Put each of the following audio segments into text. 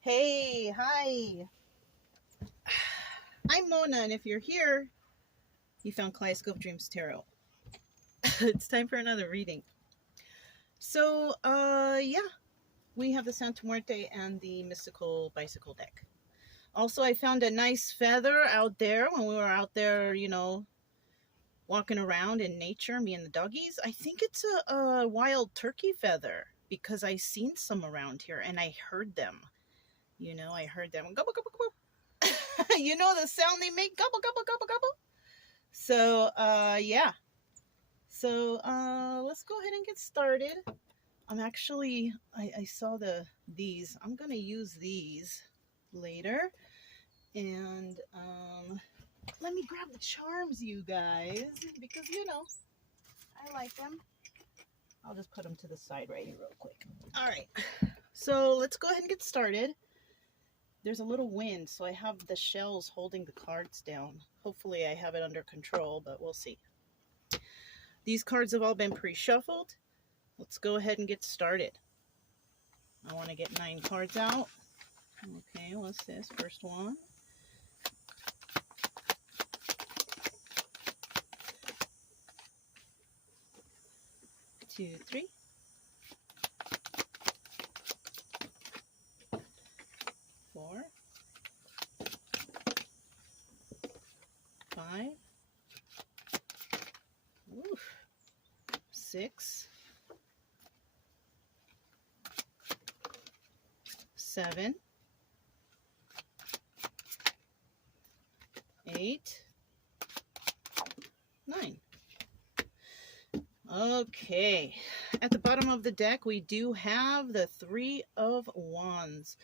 Hey, hi. I'm Mona, and if you're here, you found Kaleidoscope Dreams Tarot. It's time for another reading. So, yeah, we have the Santa Muerte and the Mystical Bicycle deck. Also, I found a nice feather out there when we were out there, walking around in nature, me and the doggies. I think it's a wild turkey feather because I seen some around here and I heard them. I heard them gobble, gobble, gobble. You know the sound they make, gobble, gobble, gobble, gobble. So, yeah. So, let's go ahead and get started. I saw these. I'm going to use these later. And, let me grab the charms, you guys, because, I like them. I'll just put them to the side right here real quick. All right. So let's go ahead and get started. There's a little wind, so I have the shells holding the cards down. Hopefully I have it under control, but we'll see. These cards have all been pre-shuffled. Let's go ahead and get started. I want to get 9 cards out. Okay, what's this? First one. Two, three. 4. 5. Oof. 6. 7. 8. 9. Okay. At the bottom of the deck, we do have the 3 of Wands.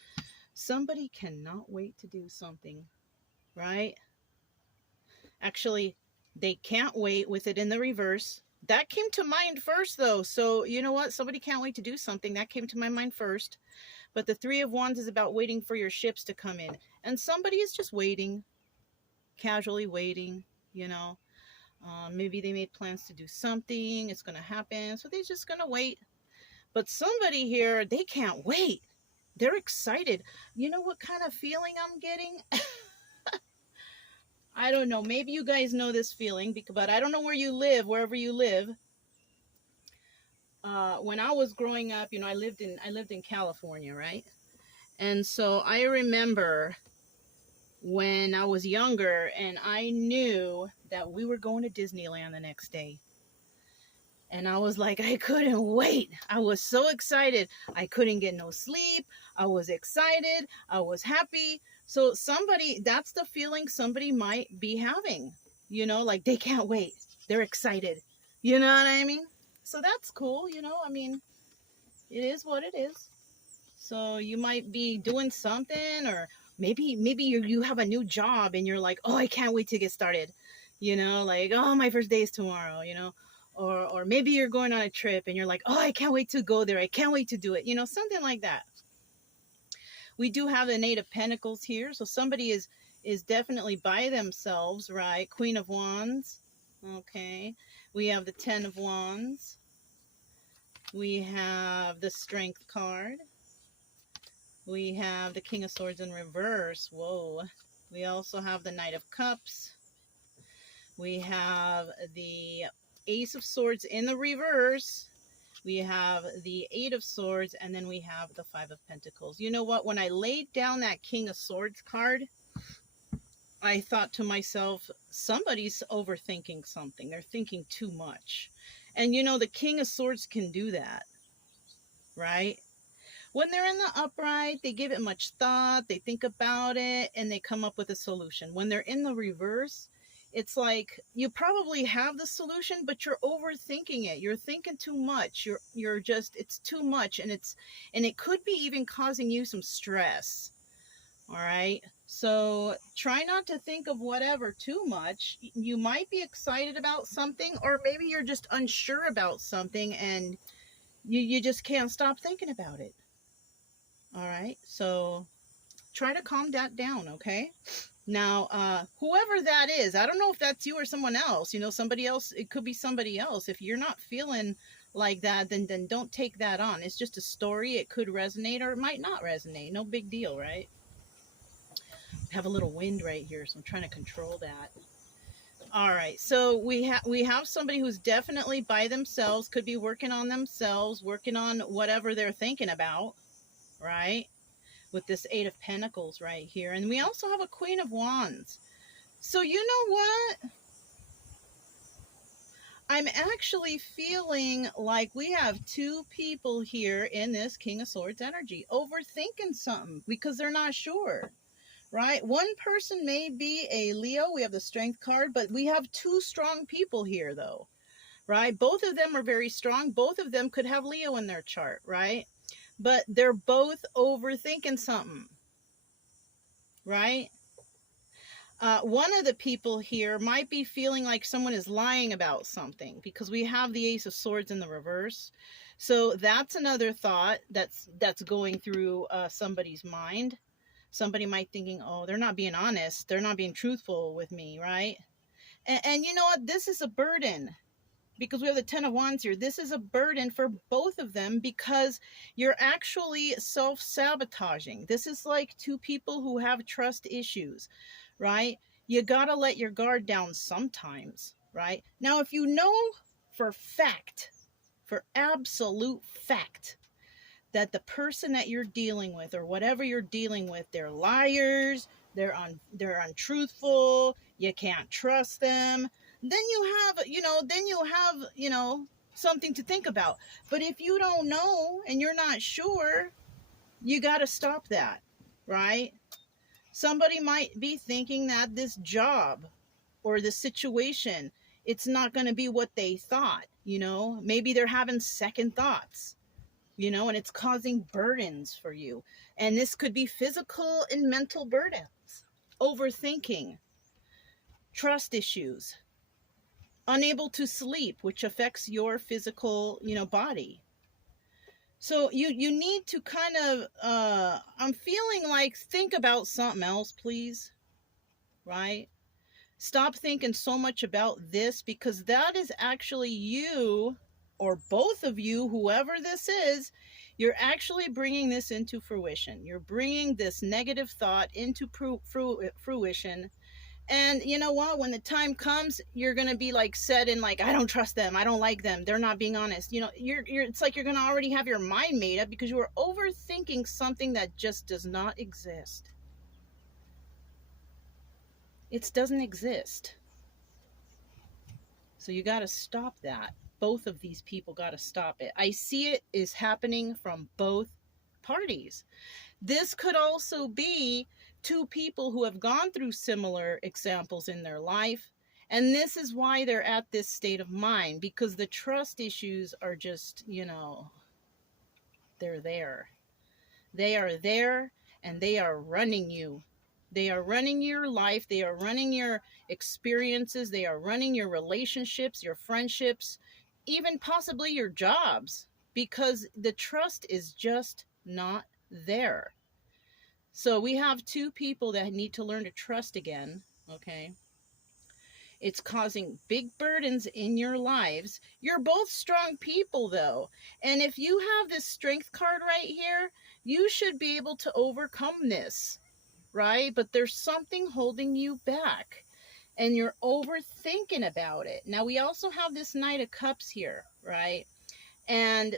Somebody cannot wait to do something, right? Actually, they can't wait with it in the reverse. That came to mind first, though. So, you know what? Somebody can't wait to do something. That came to my mind first. But the 3 of Wands is about waiting for your ships to come in. And somebody is just waiting, casually waiting, Maybe they made plans to do something. It's going to happen. So they're just going to wait. But somebody here, they can't wait. They're excited. You know what kind of feeling I'm getting? I don't know. Maybe you guys know this feeling, but I don't know where you live, wherever you live. When I was growing up, I lived in California, right? And so I remember when I was younger and I knew that we were going to Disneyland the next day. And I was like, I couldn't wait. I was so excited. I couldn't get no sleep. I was excited. I was happy. So that's the feeling somebody might be having, like they can't wait. They're excited. You know what I mean? So that's cool. It is what it is. So you might be doing something, or maybe you have a new job and you're like, oh, I can't wait to get started. Like, oh, my first day is tomorrow, or maybe you're going on a trip and you're like, oh, I can't wait to go there. I can't wait to do it. Something like that. We do have the 8 of Pentacles here. So somebody is definitely by themselves, right? Queen of Wands. Okay. We have the 10 of Wands. We have the Strength card. We have the King of Swords in reverse. Whoa. We also have the Knight of Cups. We have the Ace of Swords in the reverse. We have the 8 of Swords, and then we have the 5 of Pentacles. You know what? When I laid down that King of Swords card, I thought to myself, somebody's overthinking something. They're thinking too much. And the King of Swords can do that, right? When they're in the upright, they give it much thought, they think about it, and they come up with a solution. When they're in the reverse, it's like you probably have the solution, but you're overthinking it. You're thinking too much. It's too much, and it could be even causing you some stress. All right. So try not to think of whatever too much. You might be excited about something, or maybe you're just unsure about something and you just can't stop thinking about it. All right, so try to calm that down, okay? Now, whoever that is, I don't know if that's you or someone else, somebody else, it could be somebody else. If you're not feeling like that, then don't take that on. It's just a story. It could resonate or it might not resonate. No big deal, right? I have a little wind right here, so I'm trying to control that. All right, so we have somebody who's definitely by themselves, could be working on themselves, working on whatever they're thinking about, right? With this Eight of Pentacles right here. And we also have a Queen of Wands. So you know what? I'm actually feeling like we have two people here in this King of Swords energy overthinking something because they're not sure, right? One person may be a Leo. We have the Strength card, but we have two strong people here, though, right? Both of them are very strong. Both of them could have Leo in their chart, right? But they're both overthinking something, right? One of the people here might be feeling like someone is lying about something because we have the Ace of Swords in the reverse. So that's another thought that's going through somebody's mind. Somebody might thinking, oh, they're not being honest. They're not being truthful with me, right? And you know what? This is a burden because we have the Ten of Wands here. This is a burden for both of them because you're actually self-sabotaging. This is like two people who have trust issues, right? You gotta let your guard down sometimes, right? Now, if you know for fact, for absolute fact, that the person that you're dealing with or whatever you're dealing with, they're liars, they're untruthful, you can't trust them, then you have something to think about. But if you don't know and you're not sure, you got to stop that, right? Somebody might be thinking that this job or the situation, it's not going to be what they thought, maybe they're having second thoughts, and it's causing burdens for you. And this could be physical and mental burdens, overthinking, trust issues, unable to sleep, which affects your physical, body. So you need to kind of, I'm feeling like think about something else, please, right? Stop thinking so much about this because that is actually you or both of you, whoever this is, you're actually bringing this into fruition. You're bringing this negative thought into fruition. And you know what? When the time comes, you're going to be like said in like, I don't trust them. I don't like them. They're not being honest. It's like you're going to already have your mind made up because you are overthinking something that just does not exist. It doesn't exist. So you got to stop that. Both of these people got to stop it. I see it is happening from both parties. This could also be two people who have gone through similar examples in their life. And this is why they're at this state of mind, because the trust issues are just, they're there. They are there and they are running you. They are running your life. They are running your experiences. They are running your relationships, your friendships, even possibly your jobs, because the trust is just not there. So we have two people that need to learn to trust again, okay? It's causing big burdens in your lives. You're both strong people, though. And if you have this Strength card right here, you should be able to overcome this, right? But there's something holding you back, and you're overthinking about it. Now, we also have this Knight of Cups here, right? And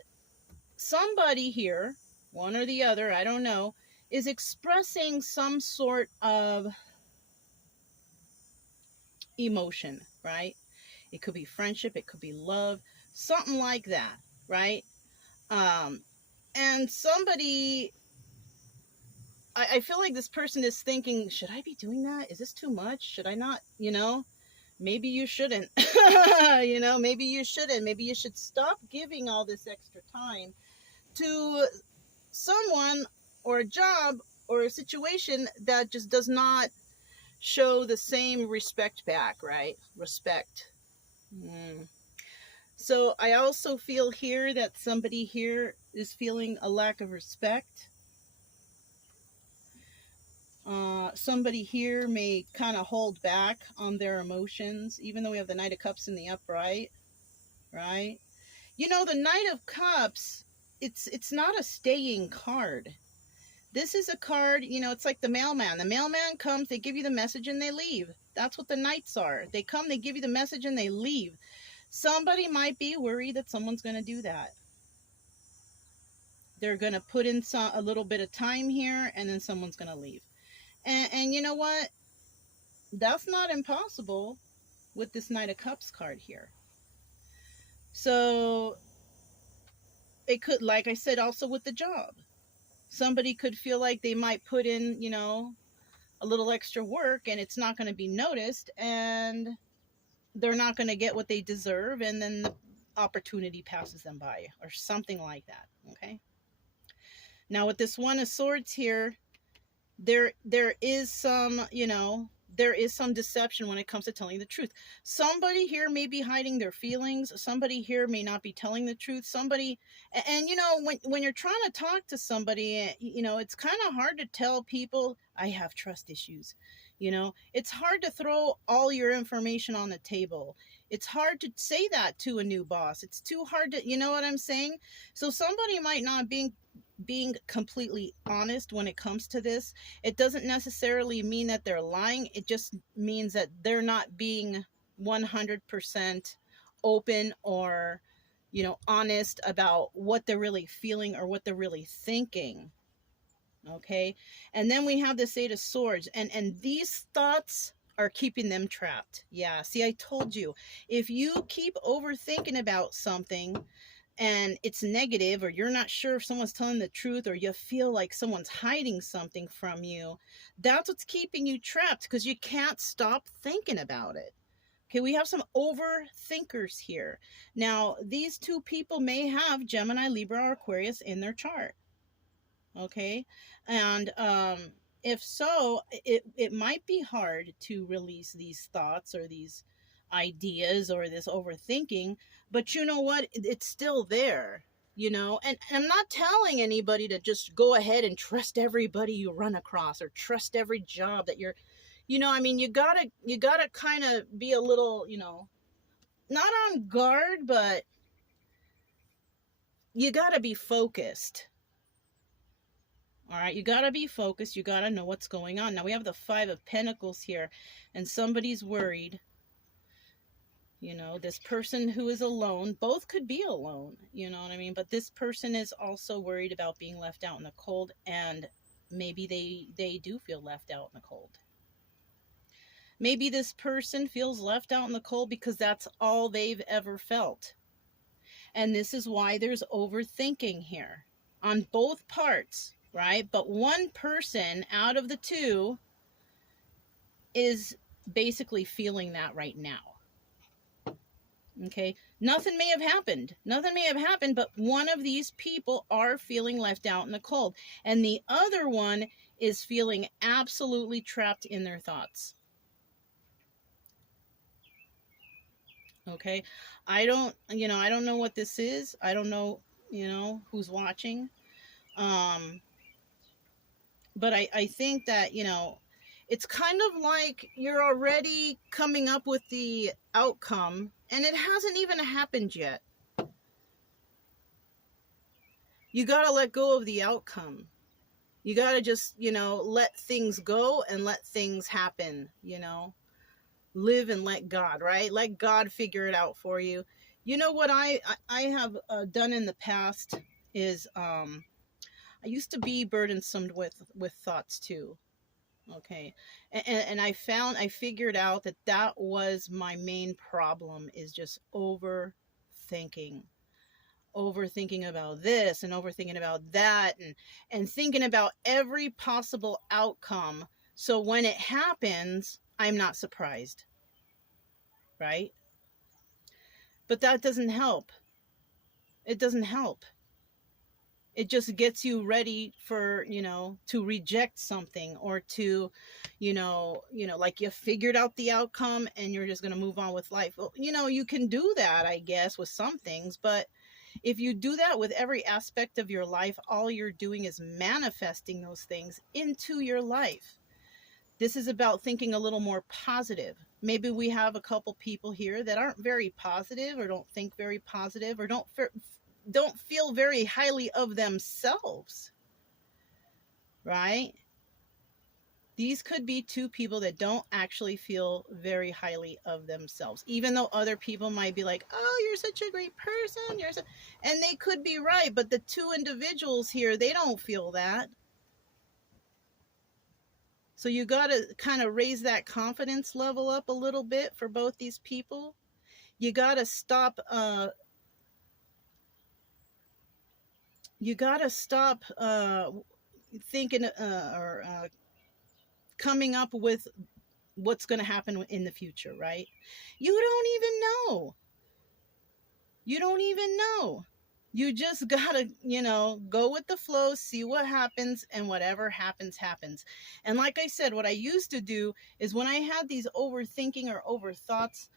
somebody here, one or the other, I don't know, is expressing some sort of emotion, right? It could be friendship, it could be love, something like that, right? And somebody, I feel like this person is thinking, should I be doing that? Is this too much? Should I not, maybe you shouldn't, maybe you shouldn't. Maybe you should stop giving all this extra time to someone or a job or a situation that just does not show the same respect back, right? Respect. So I also feel here that somebody here is feeling a lack of respect. Somebody here may kind of hold back on their emotions, even though we have the Knight of Cups in the upright, right? You know, the Knight of Cups, it's not a staying card. This is a card, you know, it's like the mailman. The mailman comes, they give you the message, and they leave. That's what the Knights are. They come, they give you the message, and they leave. Somebody might be worried that someone's going to do that. They're going to put in a little bit of time here, and then someone's going to leave. And you know what? That's not impossible with this Knight of Cups card here. So it could, like I said, also with the job. Somebody could feel like they might put in, you know, a little extra work, and it's not going to be noticed, and they're not going to get what they deserve, and then the opportunity passes them by, or something like that. Okay. Now with this One of Swords here, there is some, you know, there is some deception when it comes to telling the truth. Somebody here may be hiding their feelings. Somebody here may not be telling the truth. Somebody, and you know, when you're trying to talk to somebody, you know, it's kind of hard to tell people, I have trust issues. You know, it's hard to throw all your information on the table. It's hard to say that to a new boss. It's too hard to, you know what I'm saying? So somebody might not being completely honest when it comes to this. It doesn't necessarily mean that they're lying. It just means that they're not being 100% open, or, you know, honest about what they're really feeling or what they're really thinking. Okay. And then we have this Eight of Swords, and these thoughts are keeping them trapped. Yeah. See, I told you, if you keep overthinking about something, and it's negative, or you're not sure if someone's telling the truth, or you feel like someone's hiding something from you, that's what's keeping you trapped, because you can't stop thinking about it. Okay, we have some overthinkers here. Now, these two people may have Gemini, Libra, or Aquarius in their chart. Okay, and if so, it might be hard to release these thoughts or these ideas or this overthinking, but you know what, it's still there, you know. And I'm not telling anybody to just go ahead and trust everybody you run across, or trust every job that you're, you know, I mean, you gotta kind of be a little, you know, not on guard, but you gotta be focused. All right, you got to be focused. You got to know what's going on. Now we have the Five of Pentacles here, and somebody's worried. You know, this person who is alone, both could be alone, you know what I mean? But this person is also worried about being left out in the cold, and maybe they do feel left out in the cold. Maybe this person feels left out in the cold because that's all they've ever felt. And this is why there's overthinking here on both parts. Right? But one person out of the two is basically feeling that right now. Okay? Nothing may have happened. Nothing may have happened, but one of these people are feeling left out in the cold. And the other one is feeling absolutely trapped in their thoughts. Okay? I don't know what this is. I don't know, you know, who's watching. But I think that, you know, it's kind of like you're already coming up with the outcome, and it hasn't even happened yet. You got to let go of the outcome. You got to just, you know, let things go and let things happen, you know. Live and let God, right? Let God figure it out for you. You know what I have done in the past is I used to be burdensome with thoughts too. Okay. And I figured out that was my main problem, is just overthinking. Overthinking about this and overthinking about that, and thinking about every possible outcome. So when it happens, I'm not surprised. Right? But that doesn't help. It doesn't help. It just gets you ready for, you know, to reject something, or to, you know, like you figured out the outcome and you're just going to move on with life. Well, you know, you can do that, I guess, with some things, but if you do that with every aspect of your life, all you're doing is manifesting those things into your life. This is about thinking a little more positive. Maybe we have a couple people here that aren't very positive, or don't think very positive, or don't feel very highly of themselves, right? These could be two people that don't actually feel very highly of themselves, even though other people might be like, oh, you're such a great person, and they could be right, but the two individuals here, they don't feel that. So you got to kind of raise that confidence level up a little bit for both these people. You got to stop thinking or coming up with what's going to happen in the future, right? You don't even know. You don't even know. You just gotta, go with the flow, see what happens, and whatever happens, happens. And like I said, what I used to do is when I had these overthinking or overthoughts,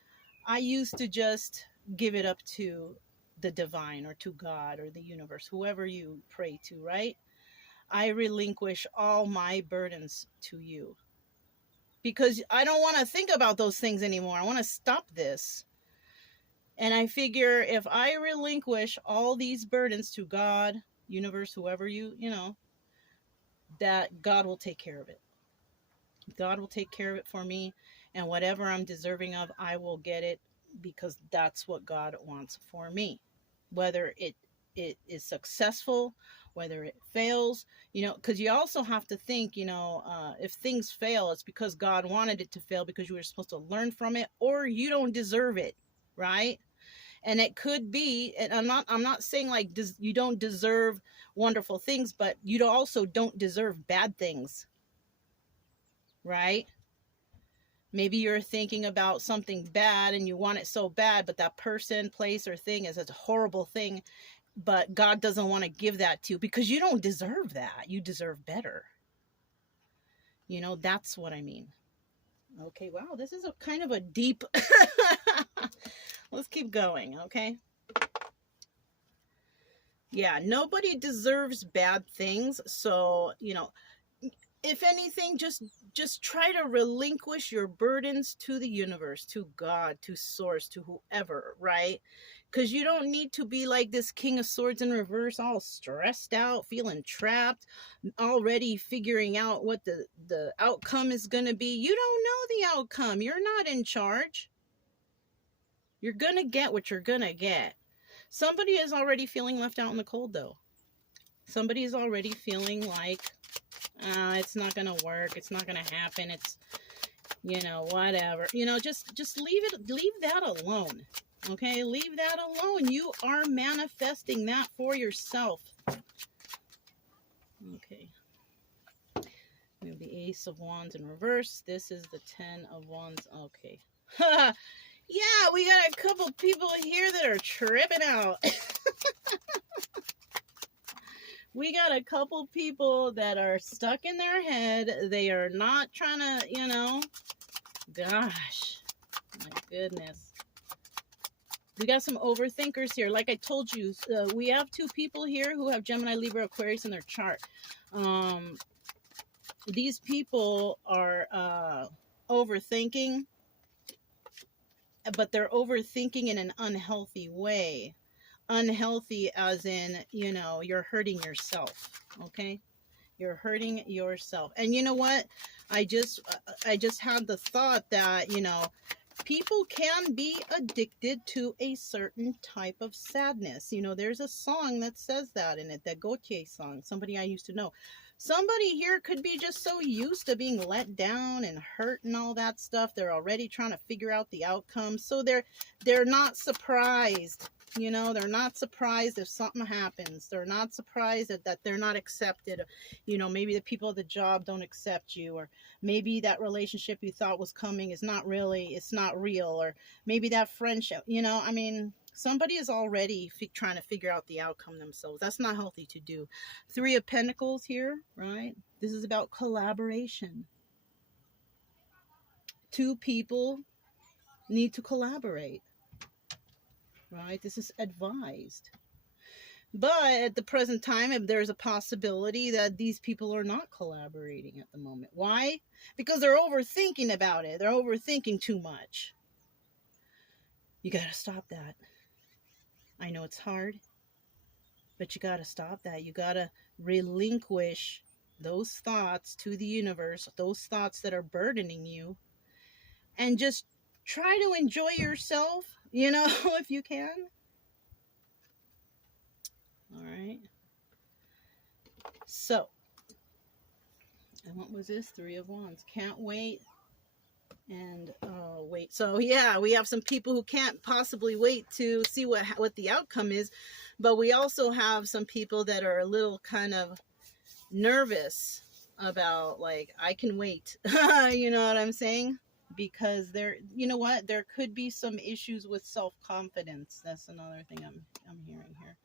I used to just give it up to the divine, or to God, or the universe, whoever you pray to, right? I relinquish all my burdens to you, because I don't want to think about those things anymore. I want to stop this. And I figure if I relinquish all these burdens to God, universe, whoever that God will take care of it. God will take care of it for me. And whatever I'm deserving of, I will get it, because that's what God wants for me. Whether it is successful, whether it fails, because you also have to think, if things fail, it's because God wanted it to fail, because you were supposed to learn from it, or you don't deserve it, right? And it could be, and I'm not saying like you don't deserve wonderful things, but you also don't deserve bad things, right? Maybe you're thinking about something bad and you want it so bad, but that person, place, or thing is a horrible thing, but God doesn't want to give that to you, because you don't deserve that. You deserve better. That's what I mean. Okay, wow, this is a kind of a deep let's keep going, okay? Yeah, nobody deserves bad things. So, if anything, just try to relinquish your burdens to the universe, to God, to source, to whoever, right? Because you don't need to be like this King of Swords in reverse, all stressed out, feeling trapped, already figuring out what the outcome is going to be. You don't know the outcome. You're not in charge. You're going to get what you're going to get. Somebody is already feeling left out in the cold, though. Somebody is already feeling like, it's not going to work. It's not going to happen. It's, whatever. Just leave that alone. Okay? Leave that alone. You are manifesting that for yourself. Okay. We have the Ace of Wands in reverse. This is the 10 of Wands. Okay. Yeah, we got a couple people here that are tripping out. We got a couple people that are stuck in their head. They are not trying to, gosh, my goodness. We got some overthinkers here. Like I told you, we have two people here who have Gemini, Libra, Aquarius in their chart. These people are overthinking, but they're overthinking in an unhealthy way. Unhealthy as in, you're hurting yourself, okay? You're hurting yourself. And you know what? I just had the thought that, people can be addicted to a certain type of sadness. There's a song that says that in it, that Gautier song, somebody I used to know. Somebody here could be just so used to being let down and hurt and all that stuff. They're already trying to figure out the outcome. So they're not surprised. They're not surprised if something happens. They're not surprised that they're not accepted. Maybe the people at the job don't accept you, or maybe that relationship you thought was coming it's not real, or maybe that friendship, somebody is already trying to figure out the outcome themselves. That's not healthy to do. 3 of Pentacles here, right? This is about collaboration. 2 people need to collaborate. Right? This is advised. But at the present time, if there's a possibility that these people are not collaborating at the moment. Why? Because they're overthinking about it. They're overthinking too much. You got to stop that. I know it's hard, but you got to stop that. You got to relinquish those thoughts to the universe, those thoughts that are burdening you, and just try to enjoy yourself, if you can. All right. So, and what was this? 3 of Wands. Can't wait. And wait. So yeah, we have some people who can't possibly wait to see what the outcome is, but we also have some people that are a little kind of nervous about, like, I can wait. You know what I'm saying? Because there could be some issues with self-confidence. That's another thing I'm hearing here.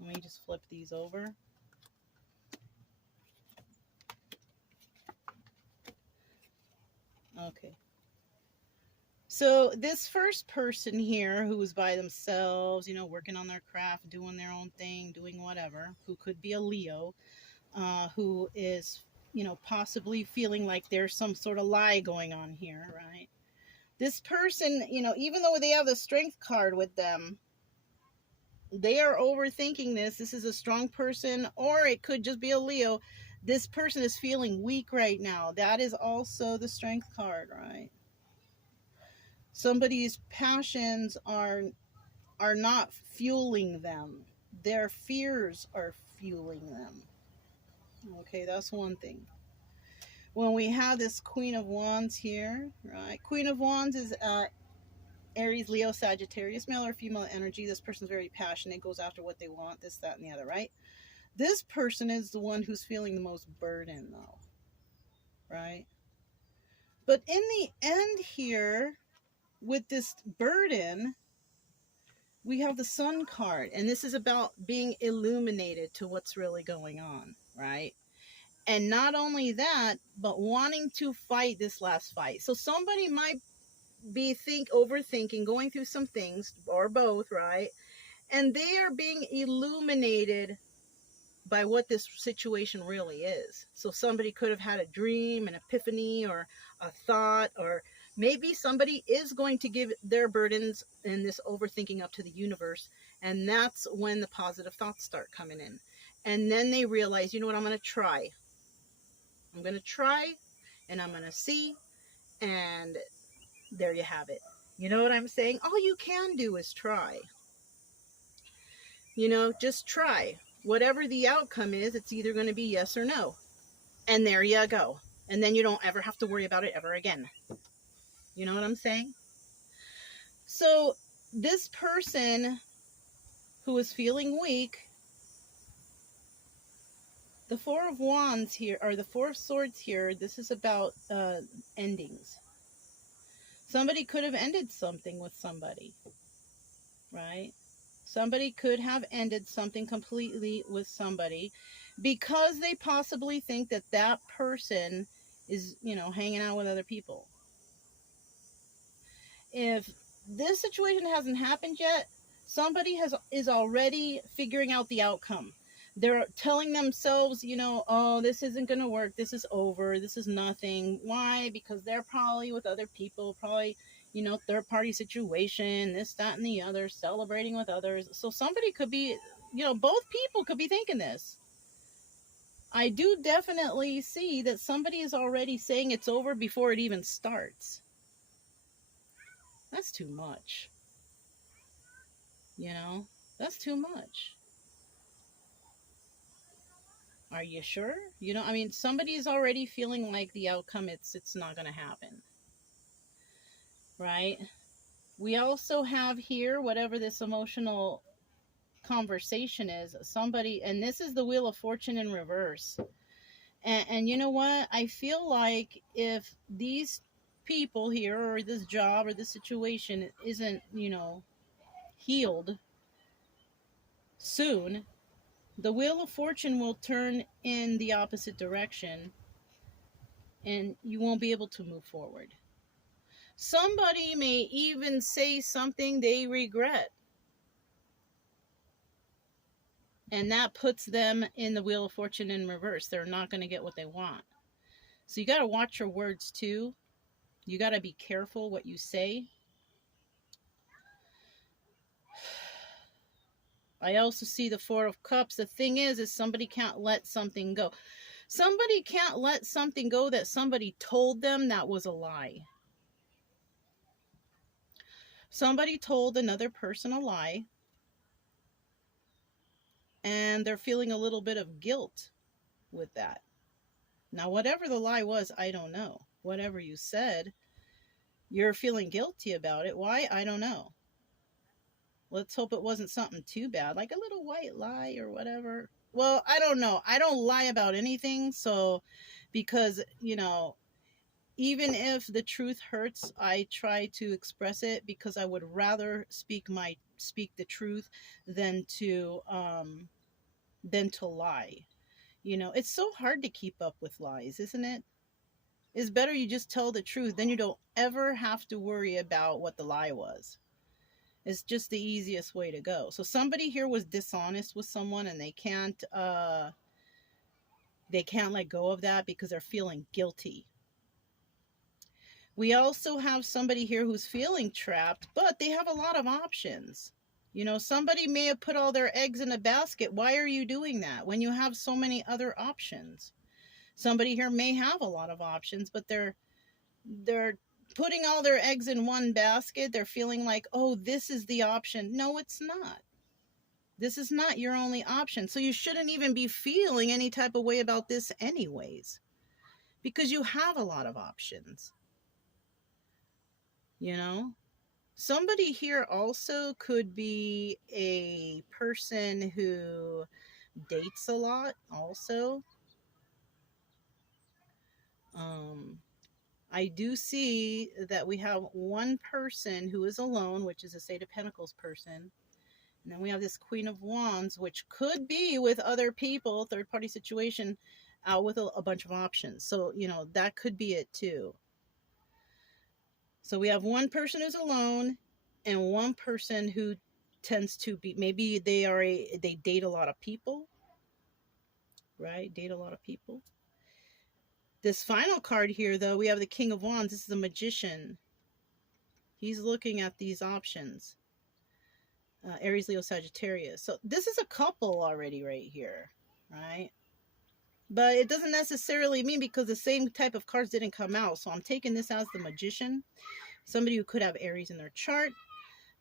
Let me just flip these over. Okay. So this first person here who is by themselves, working on their craft, doing their own thing, doing whatever, who could be a Leo, who is, possibly feeling like there's some sort of lie going on here, right? This person, even though they have the Strength card with them, they are overthinking this. This is a strong person, or it could just be a Leo. This person is feeling weak right now. That is also the Strength card, right? Somebody's passions are not fueling them. Their fears are fueling them. Okay, that's one thing. When we have this Queen of Wands here, right? Queen of Wands is Aries, Leo, Sagittarius, male or female energy. This person's very passionate, goes after what they want, this, that, and the other, right? This person is the one who's feeling the most burden, though, right? But in the end here, with this burden, we have the Sun card, and this is about being illuminated to what's really going on, right? And not only that, but wanting to fight this last fight. So somebody might be overthinking, going through some things, or both, right? And they are being illuminated by what this situation really is. So somebody could have had a dream, an epiphany, or a thought, or maybe somebody is going to give their burdens and this overthinking up to the universe. And that's when the positive thoughts start coming in. And then they realize, you know what, I'm going to try. I'm going to try, and I'm going to see, and there you have it. You know what I'm saying? All you can do is try. Just try. Whatever the outcome is, it's either going to be yes or no. And there you go. And then you don't ever have to worry about it ever again. You know what I'm saying? So this person who is feeling weak, the 4 of Wands here, or the 4 of Swords here, this is about endings. Somebody could have ended something with somebody, right? Somebody could have ended something completely with somebody because they possibly think that that person is, hanging out with other people. If this situation hasn't happened yet, somebody is already figuring out the outcome. They're telling themselves, oh, this isn't going to work. This is over. This is nothing. Why? Because they're probably with other people, probably, third party situation, this, that, and the other, celebrating with others. So somebody could be, both people could be thinking this. I do definitely see that somebody is already saying it's over before it even starts. That's too much. That's too much. Are you sure? Somebody is already feeling like the outcome, it's not going to happen. Right? We also have here, whatever this emotional conversation is, somebody, and this is the Wheel of Fortune in reverse. And you know what? I feel like if these people here, or this job, or this situation isn't, healed soon, the Wheel of Fortune will turn in the opposite direction, and you won't be able to move forward. Somebody may even say something they regret. And that puts them in the Wheel of Fortune in reverse. They're not going to get what they want. So you got to watch your words too. You got to be careful what you say. I also see the Four of Cups. The thing is somebody can't let something go. Somebody can't let something go that somebody told them that was a lie. Somebody told another person a lie, and they're feeling a little bit of guilt with that. Now, whatever the lie was, I don't know. Whatever you said, you're feeling guilty about it. Why? I don't know. Let's hope it wasn't something too bad, like a little white lie or whatever. Well, I don't know. I don't lie about anything. So, because, you know, even if the truth hurts, I try to express it because I would rather speak the truth than to lie. You know, it's so hard to keep up with lies, isn't it? It's better you just tell the truth. Then you don't ever have to worry about what the lie was. It's just the easiest way to go. So somebody here was dishonest with someone, and they can't let go of that because they're feeling guilty. We also have somebody here who's feeling trapped, but they have a lot of options. You know, somebody may have put all their eggs in a basket. Why are you doing that when you have so many other options? Somebody here may have a lot of options, but they're putting all their eggs in one basket. They're feeling like, oh, this is the option. No, it's not. This is not your only option. So you shouldn't even be feeling any type of way about this anyways, because you have a lot of options. You know, somebody here also could be a person who dates a lot also. I do see that we have one person who is alone, which is a Eight of Pentacles person. And then we have this Queen of Wands, which could be with other people, third-party situation, out with a bunch of options. So, you know, that could be it too. So we have one person who's alone and one person who tends to be, maybe they date a lot of people, right? Date a lot of people. This final card here, though, we have the King of Wands. This is a magician. He's looking at these options. Aries, Leo, Sagittarius. So this is a couple already right here, right? But it doesn't necessarily mean, because the same type of cards didn't come out. So I'm taking this as the magician. Somebody who could have Aries in their chart.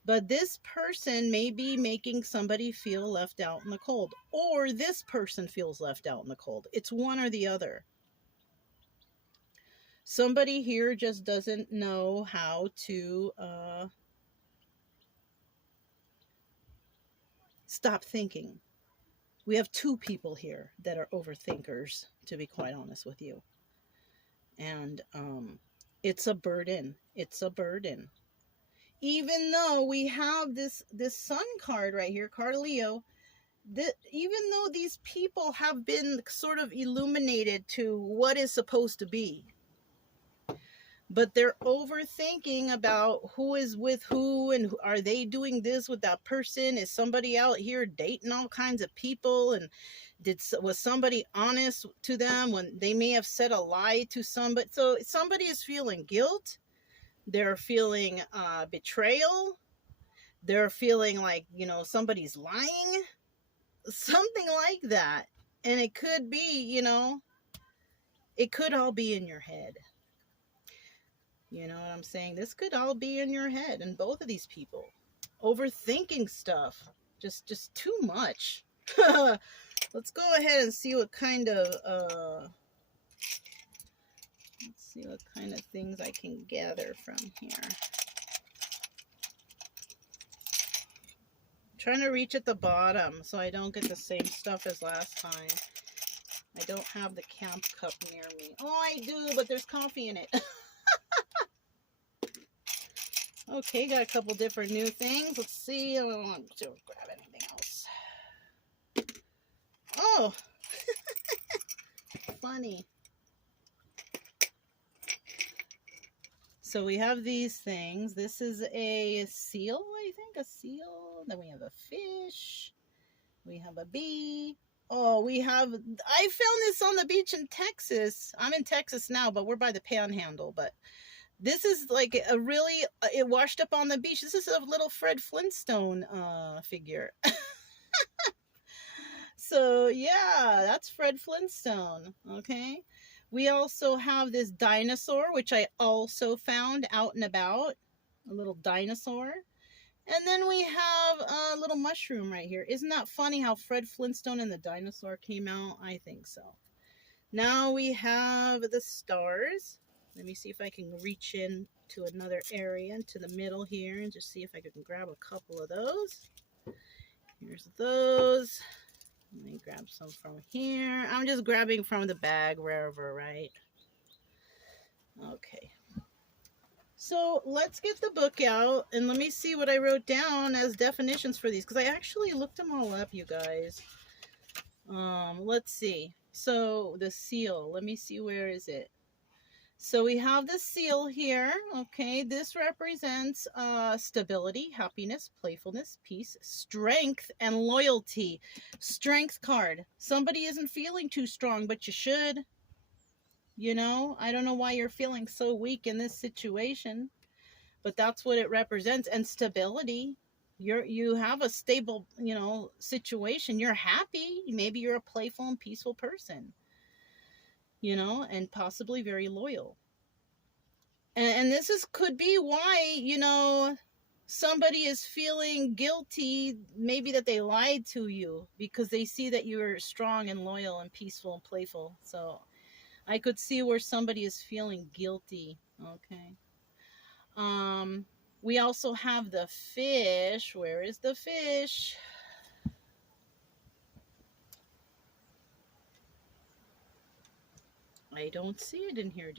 But this person may be making somebody feel left out in the cold. Or this person feels left out in the cold. It's one or the other. Somebody here just doesn't know how to stop thinking. We have two people here that are overthinkers, to be quite honest with you. And it's a burden. It's a burden. Even though we have this Sun card right here, card Leo, even though these people have been sort of illuminated to what is supposed to be, but they're overthinking about who is with who, and are they doing this with that person? Is somebody out here dating all kinds of people? And was somebody honest to them when they may have said a lie to somebody? So somebody is feeling guilt. They're feeling betrayal. They're feeling like, you know, somebody's lying. Something like that. And it could be, you know, it could all be in your head. You know what I'm saying? This could all be in your head, and both of these people overthinking stuff, just too much. Let's go ahead and see what kind of things I can gather from here. I'm trying to reach at the bottom so I don't get the same stuff as last time. I don't have the Camp Cup near me. Oh, I do, but there's coffee in it. Okay, got a couple different new things. Let's see. I don't want to grab anything else. Oh, funny. So we have these things. This is a seal, I think. A seal. Then we have a fish. We have a bee. Oh, I found this on the beach in Texas. I'm in Texas now, but we're by the Panhandle. But this is like it washed up on the beach. This is a little Fred Flintstone figure. So yeah, that's Fred Flintstone. Okay. We also have this dinosaur, which I also found out and about. A little dinosaur. And then we have a little mushroom right here. Isn't that funny how Fred Flintstone and the dinosaur came out? I think so. Now we have the stars. Let me see if I can reach in to another area, into the middle here, and just see if I can grab a couple of those. Here's those. Let me grab some from here. I'm just grabbing from the bag wherever, right? Okay. So let's get the book out and let me see what I wrote down as definitions for these, because I actually looked them all up, you guys. Let's see. So the seal, let me see, where is it? So we have the seal here. Okay, this represents stability, happiness, playfulness, peace, strength, and loyalty. Strength card. Somebody isn't feeling too strong, but you should. You know, I don't know why you're feeling so weak in this situation, but that's what it represents. And stability. You have a stable, you know, situation. You're happy. Maybe you're a playful and peaceful person, you know, and possibly very loyal. And this could be why, you know, somebody is feeling guilty, maybe that they lied to you, because they see that you're strong and loyal and peaceful and playful. So I could see where somebody is feeling guilty. Okay. We also have the fish. Where is the fish? I don't see it in here.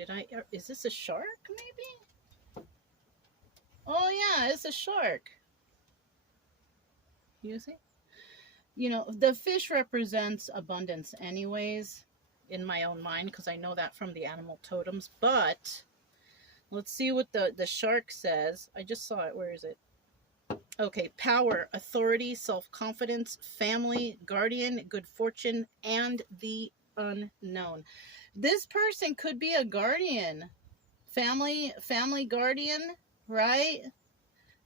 Is this a shark maybe? Oh yeah, it's a shark. You see? You know, the fish represents abundance anyways, in my own mind, because I know that from the animal totems. But let's see what the shark says. I just saw it. Where is it? Okay, power, authority, self-confidence, family, guardian, good fortune, and the unknown. This person could be a guardian, family guardian, right?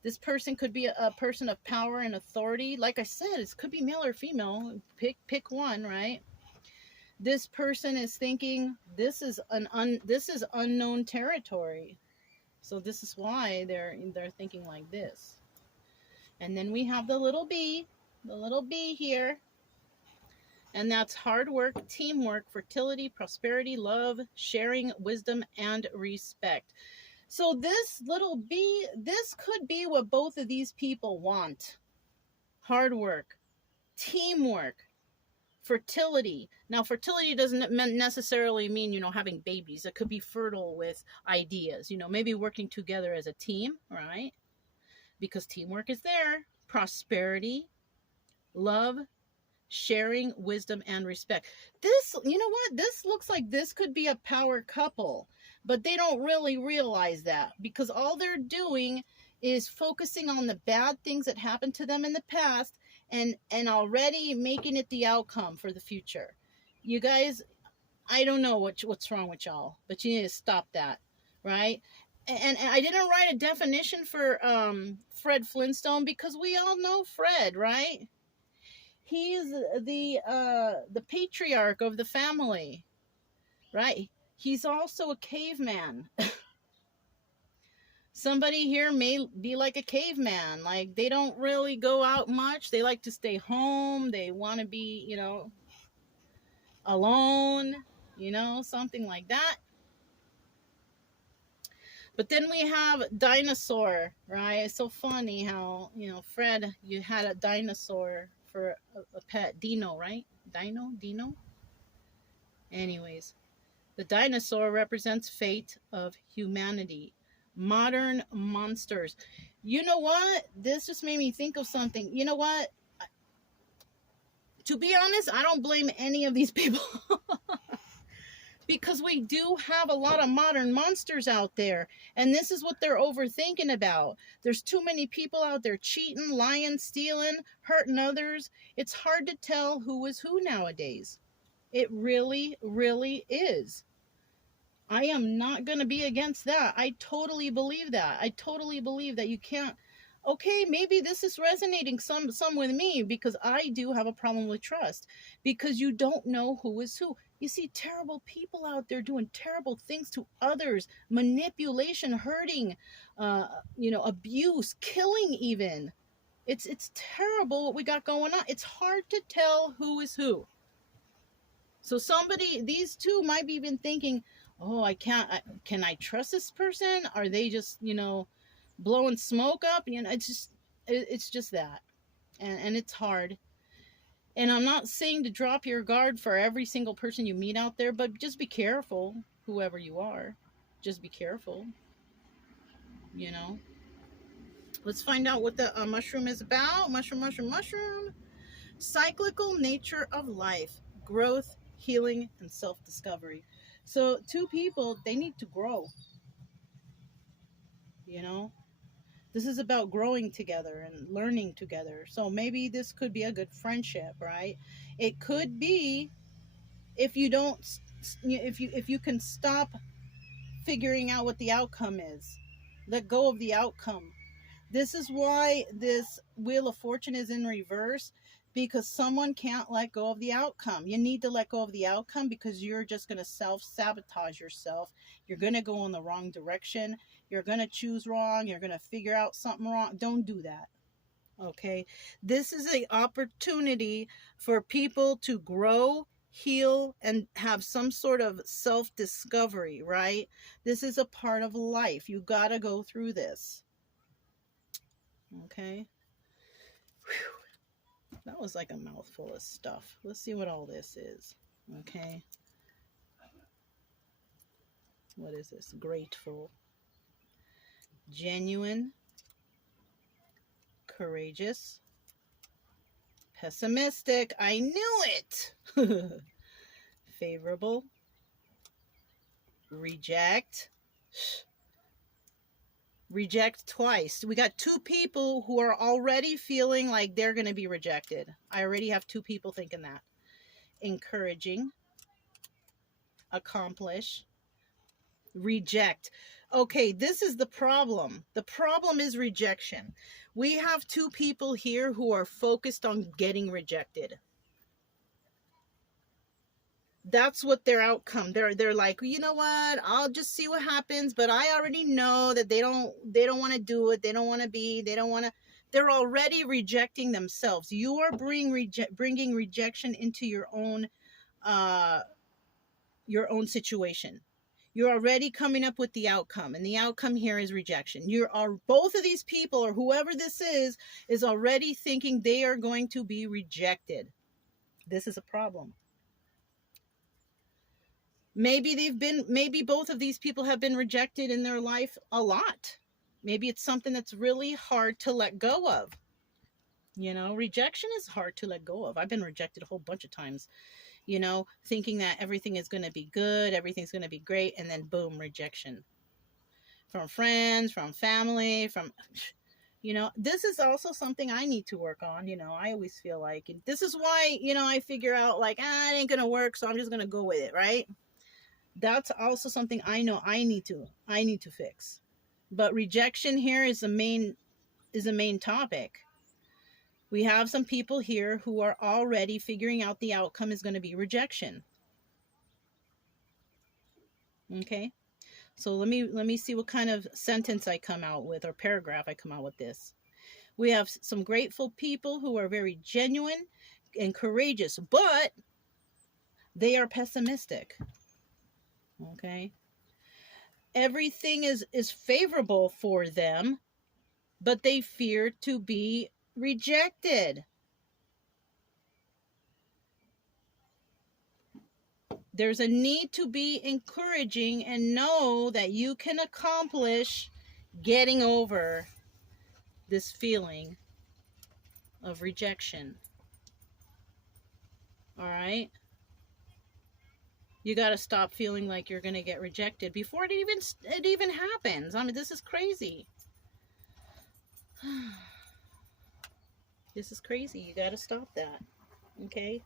This person could be a person of power and authority. Like I said, it could be male or female. Pick one, right? This person is thinking this is unknown territory. So this is why they're thinking like this. And then we have the little bee here. And that's hard work, teamwork, fertility, prosperity, love, sharing, wisdom, and respect. So this little bee, this could be what both of these people want. Hard work, teamwork, fertility. Now, fertility doesn't necessarily mean, you know, having babies. It could be fertile with ideas, you know, maybe working together as a team, right? Because teamwork is there. Prosperity, love, sharing, wisdom, and respect. This, you know what? This looks like this could be a power couple, but they don't really realize that, because all they're doing is focusing on the bad things that happened to them in the past and already making it the outcome for the future. You guys, I don't know what's wrong with y'all, but you need to stop that, right? And I didn't write a definition for Fred Flintstone, because we all know Fred, right? He's the patriarch of the family, right? He's also a caveman. Somebody here may be like a caveman. Like, they don't really go out much. They like to stay home. They want to be, you know, alone, you know, something like that. But then we have dinosaur, right? It's so funny how, you know, Fred, you had a dinosaur for a pet. Dino, right? Dino? Anyways, the dinosaur represents fate of humanity. Modern monsters. You know what? This just made me think of something. You know what? To be honest, I don't blame any of these people. Because we do have a lot of modern monsters out there, and this is what they're overthinking about. There's too many people out there cheating, lying, stealing, hurting others. It's hard to tell who is who nowadays. It really, really is. I am not going to be against that. I totally believe that. I totally believe that you can't. Okay, maybe this is resonating some with me, because I do have a problem with trust, because you don't know who is who. You see terrible people out there doing terrible things to others, manipulation, hurting, abuse, killing even. It's terrible what we got going on. It's hard to tell who is who. So these two might be even thinking, oh, can I trust this person? Are they just, blowing smoke up? It's just that. And it's hard. And I'm not saying to drop your guard for every single person you meet out there, but just be careful, whoever you are. Just be careful. Let's find out what the mushroom is about. Mushroom. Cyclical nature of life, growth, healing, and self-discovery. So two people, they need to grow. This is about growing together and learning together. So maybe this could be a good friendship, right? It could be, if you can stop figuring out what the outcome is. Let go of the outcome. This is why this Wheel of Fortune is in reverse, because someone can't let go of the outcome. You need to let go of the outcome, because you're just going to self-sabotage yourself. You're going to go in the wrong direction. You're going to choose wrong. You're going to figure out something wrong. Don't do that. Okay? This is an opportunity for people to grow, heal, and have some sort of self-discovery, right? This is a part of life. You got to go through this. Okay? Whew. That was like a mouthful of stuff. Let's see what all this is. Okay? What is this? Grateful. Genuine. Courageous. Pessimistic. I knew it! Favorable. Reject. Reject twice. We got two people who are already feeling like they're going to be rejected. I already have two people thinking that. Encouraging. Accomplish. Reject. Okay, this is the problem. The problem is rejection. We have two people here who are focused on getting rejected. That's what their outcome. They're like, you know what? I'll just see what happens, but I already know that they don't want to do it. They don't want to be. They don't want to. They're already rejecting themselves. You are bringing rejection into your own situation. You're already coming up with the outcome, and the outcome here is rejection. Both of these people, or whoever this is already thinking they are going to be rejected. This is a problem. Maybe both of these people have been rejected in their life a lot. Maybe it's something that's really hard to let go of. Rejection is hard to let go of. I've been rejected a whole bunch of times, thinking that everything is going to be good, everything's going to be great, and then boom, rejection. From friends, from family, this is also something I need to work on. I always feel like, this is why, I figure out like, it ain't going to work, so I'm just going to go with it, right? That's also something I know I need to fix. But rejection here is the main topic. We have some people here who are already figuring out the outcome is going to be rejection. Okay? So let me see what kind of sentence I come out with, or paragraph I come out with this. We have some grateful people who are very genuine and courageous, but they are pessimistic. Okay? Everything is favorable for them, but they fear to be rejected. There's a need to be encouraging and know that you can accomplish getting over this feeling of rejection. All right? You got to stop feeling like you're going to get rejected before it even happens. I mean, this is crazy. This is crazy. You got to stop that. Okay?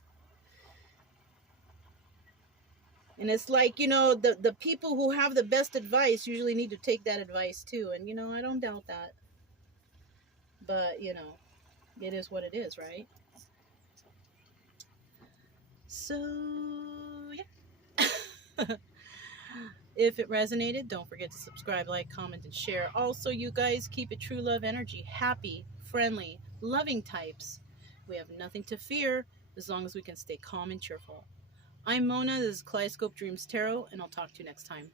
And it's like, you know, the people who have the best advice usually need to take that advice too. And, you know, I don't doubt that. But, you know, it is what it is, right? So, yeah. If it resonated, don't forget to subscribe, like, comment, and share. Also, you guys, keep it true love energy. Happy, friendly, loving types. We have nothing to fear as long as we can stay calm and cheerful. I'm Mona. This is Kaleidoscope Dreams Tarot, and I'll talk to you next time.